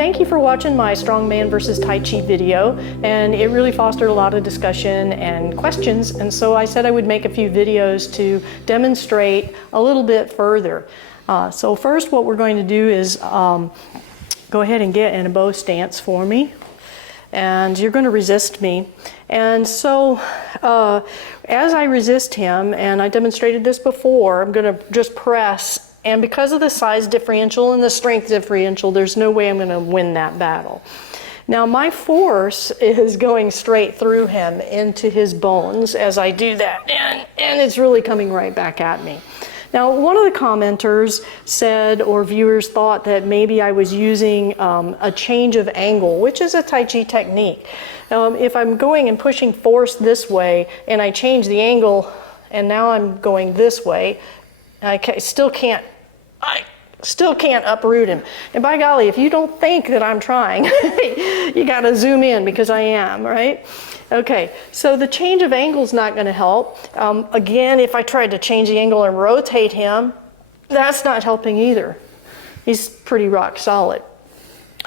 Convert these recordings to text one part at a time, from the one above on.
Thank you for watching my Strongman versus Tai Chi video, and it really fostered a lot of discussion and questions, and so I said I would make a few videos to demonstrate a little bit further. So first what we're going to do is go ahead and get in a bow stance for me, and you're going to resist me. And so as I resist him, and I demonstrated this before, I'm going to just press. And because of the size differential and the strength differential, there's no way I'm going to win that battle. Now my force is going straight through him into his bones as I do that, and it's really coming right back at me. Now one of the commenters said, or viewers thought, that maybe I was using a change of angle, which is a Tai Chi technique. If I'm going and pushing force this way, and I change the angle, and now I'm going this way, I still can't uproot him. And by golly, if you don't think that I'm trying, you got to zoom in, because I am, right? Okay, so the change of angle is not going to help. Again, if I tried to change the angle and rotate him, that's not helping either. He's pretty rock solid.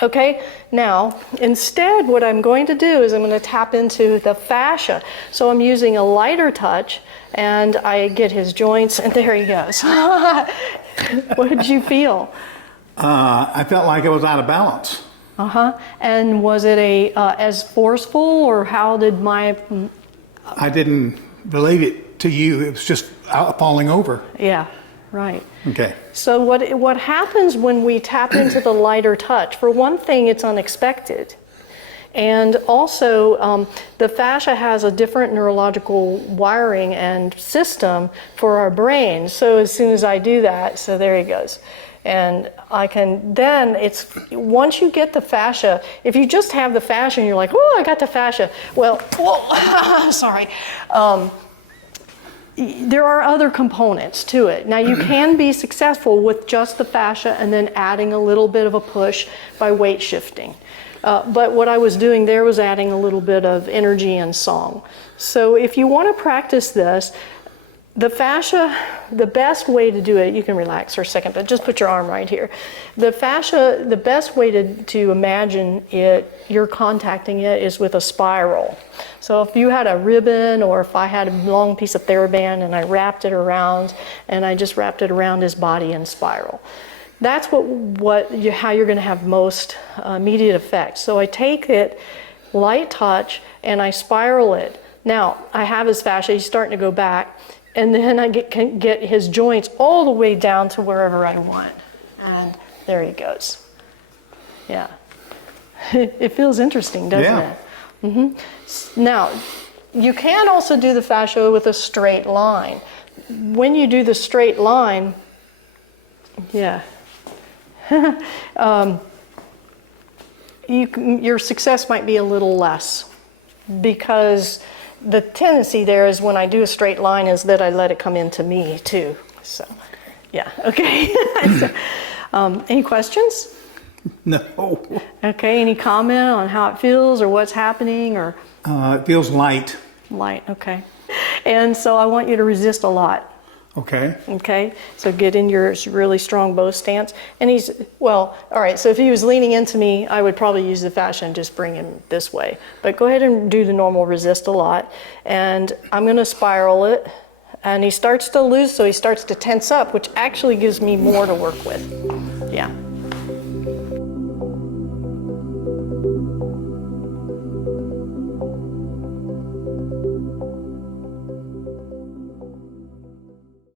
Okay, now instead what I'm going to do is I'm going to tap into the fascia. So I'm using a lighter touch, and I get his joints, and there he goes. What did you feel? I felt like I was out of balance. And was it as forceful, or how did my... I didn't believe it to you. It was just falling over. Yeah, right. Okay. So what happens when we tap into the lighter touch? For one thing, it's unexpected. And also, the fascia has a different neurological wiring and system for our brain. So as soon as I do that, so there he goes. And I can, then once you get the fascia, if you just have the fascia and you're like, oh, I got the fascia. Well, whoa, sorry. There are other components to it. Now you can be successful with just the fascia and then adding a little bit of a push by weight shifting. But what I was doing there was adding a little bit of energy and song. So if you want to practice this, the fascia, the best way to do it, you can relax for a second, but just put your arm right here. The fascia, the best way to imagine it, you're contacting it, is with a spiral. So if you had a ribbon, or if I had a long piece of TheraBand and I wrapped it around, and I just wrapped it around his body in spiral. That's how you're going to have most immediate effect. So I take it, light touch, and I spiral it. Now I have his fascia, he's starting to go back, and then I can get his joints all the way down to wherever I want. And there he goes. Yeah. It feels interesting, doesn't it? Mm-hmm. Now, you can also do the fascia with a straight line. When you do the straight line, yeah. Your success might be a little less, because the tendency there is, when I do a straight line, is that I let it come into me too. So, yeah, okay. So, any questions? No. Okay, any comment on how it feels, or what's happening, or? It feels light. Light, okay. And so I want you to resist a lot. Okay. Okay, so get in your really strong bow stance. And he's, well, all right, so if he was leaning into me, I would probably use the fascia and just bring him this way. But go ahead and do the normal resist a lot. And I'm going to spiral it. And he starts to lose, so he starts to tense up, which actually gives me more to work with. Yeah.